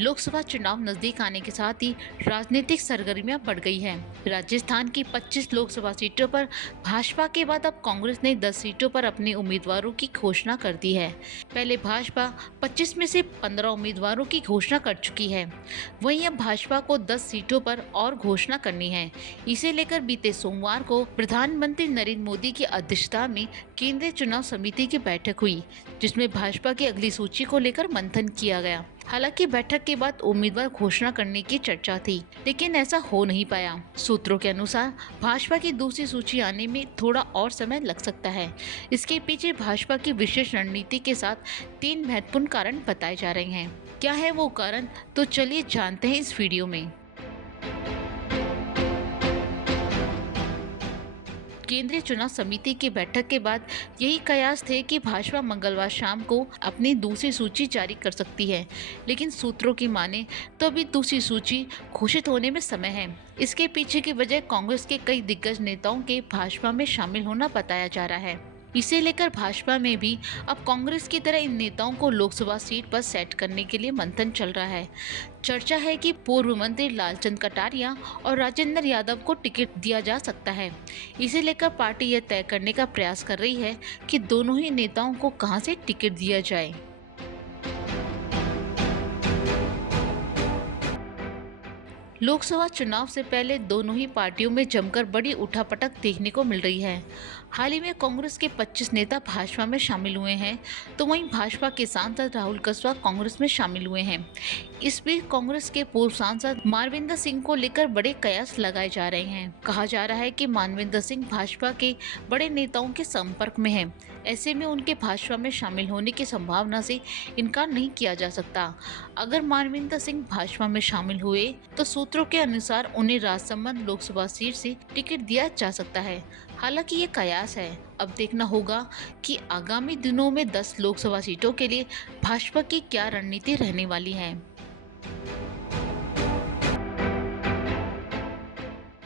लोकसभा चुनाव नजदीक आने के साथ ही राजनीतिक सरगर्मियां बढ़ गई हैं। राजस्थान की 25 लोकसभा सीटों पर भाजपा के बाद अब कांग्रेस ने 10 सीटों पर अपने उम्मीदवारों की घोषणा कर दी है। पहले भाजपा 25 में से 15 उम्मीदवारों की घोषणा कर चुकी है। वहीं अब भाजपा को 10 सीटों पर और घोषणा करनी है। इसे लेकर बीते सोमवार को प्रधानमंत्री नरेंद्र मोदी की अध्यक्षता में केंद्रीय चुनाव समिति की बैठक हुई, जिसमें भाजपा की अगली सूची को लेकर मंथन किया गया। हालांकि बैठक के बाद उम्मीदवार घोषणा करने की चर्चा थी, लेकिन ऐसा हो नहीं पाया। सूत्रों के अनुसार भाजपा की दूसरी सूची आने में थोड़ा और समय लग सकता है। इसके पीछे भाजपा की विशेष रणनीति के साथ 3 महत्वपूर्ण कारण बताए जा रहे हैं। क्या है वो कारण, तो चलिए जानते हैं इस वीडियो में। केंद्रीय चुनाव समिति की बैठक के बाद यही कयास थे कि भाजपा मंगलवार शाम को अपनी दूसरी सूची जारी कर सकती है, लेकिन सूत्रों की माने तो अभी दूसरी सूची घोषित होने में समय है। इसके पीछे की वजह कांग्रेस के कई दिग्गज नेताओं के भाजपा में शामिल होना बताया जा रहा है। इसे लेकर भाजपा में भी अब कांग्रेस की तरह इन नेताओं को लोकसभा सीट पर सेट करने के लिए मंथन चल रहा है। चर्चा है कि पूर्व मंत्री लालचंद कटारिया और राजेंद्र यादव को टिकट दिया जा सकता है। इसे लेकर पार्टी यह तय करने का प्रयास कर रही है कि दोनों ही नेताओं को कहां से टिकट दिया जाए। लोकसभा चुनाव से पहले दोनों ही पार्टियों में जमकर बड़ी उठापटक देखने को मिल रही है। हाल ही में कांग्रेस के 25 नेता भाजपा में शामिल हुए हैं, तो वहीं भाजपा के सांसद राहुल कसवा कांग्रेस में शामिल हुए हैं। इस बीच कांग्रेस के पूर्व सांसद मानवेंद्र सिंह को लेकर बड़े कयास लगाए जा रहे हैं। कहा जा रहा है कि मानवेंद्र सिंह भाजपा के बड़े नेताओं के संपर्क में हैं। ऐसे में उनके भाजपा में शामिल होने की संभावना से इनकार नहीं किया जा सकता। अगर मानवेंद्र सिंह भाजपा में शामिल हुए तो सूत्रों के अनुसार उन्हें राजसमंद लोकसभा सीट से टिकट दिया जा सकता है। हालांकि ये कयास है, अब देखना होगा कि आगामी दिनों में 10 लोकसभा सीटों के लिए भाजपा की क्या रणनीति रहने वाली है।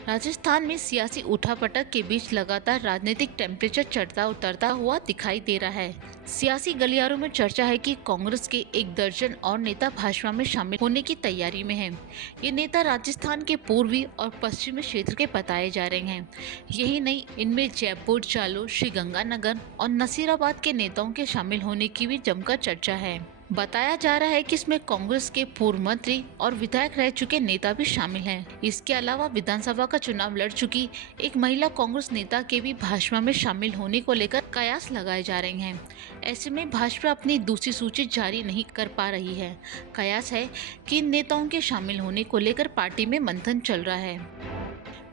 राजस्थान में सियासी उठापटक के बीच लगातार राजनीतिक टेम्परेचर चढ़ता उतरता हुआ दिखाई दे रहा है। सियासी गलियारों में चर्चा है कि कांग्रेस के 1 दर्जन और नेता भाजपा में शामिल होने की तैयारी में हैं। ये नेता राजस्थान के पूर्वी और पश्चिमी क्षेत्र के बताए जा रहे हैं। यही नहीं, इनमें जयपुर, जालोर, श्रीगंगानगर और नसीराबाद के नेताओं के शामिल होने की भी जमकर चर्चा है। बताया जा रहा है कि इसमें कांग्रेस के पूर्व मंत्री और विधायक रह चुके नेता भी शामिल हैं। इसके अलावा विधानसभा का चुनाव लड़ चुकी एक महिला कांग्रेस नेता के भी भाजपा में शामिल होने को लेकर कयास लगाए जा रहे हैं। ऐसे में भाजपा अपनी दूसरी सूची जारी नहीं कर पा रही है। कयास है कि इन नेताओं के शामिल होने को लेकर पार्टी में मंथन चल रहा है।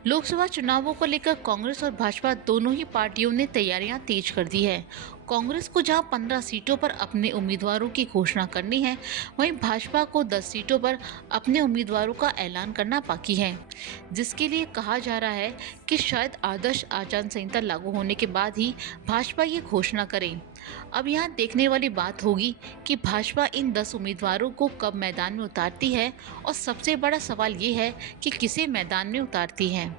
लोकसभा चुनावों को लेकर कांग्रेस और भाजपा दोनों ही पार्टियों ने तैयारियां तेज कर दी है। कांग्रेस को जहां 15 सीटों पर अपने उम्मीदवारों की घोषणा करनी है, वहीं भाजपा को 10 सीटों पर अपने उम्मीदवारों का ऐलान करना बाकी है, जिसके लिए कहा जा रहा है कि शायद आदर्श आचार संहिता लागू होने के बाद ही भाजपा ये घोषणा करे। अब यहाँ देखने वाली बात होगी कि भाजपा इन 10 उम्मीदवारों को कब मैदान में उतारती है, और सबसे बड़ा सवाल ये है कि किसे मैदान में उतारती है।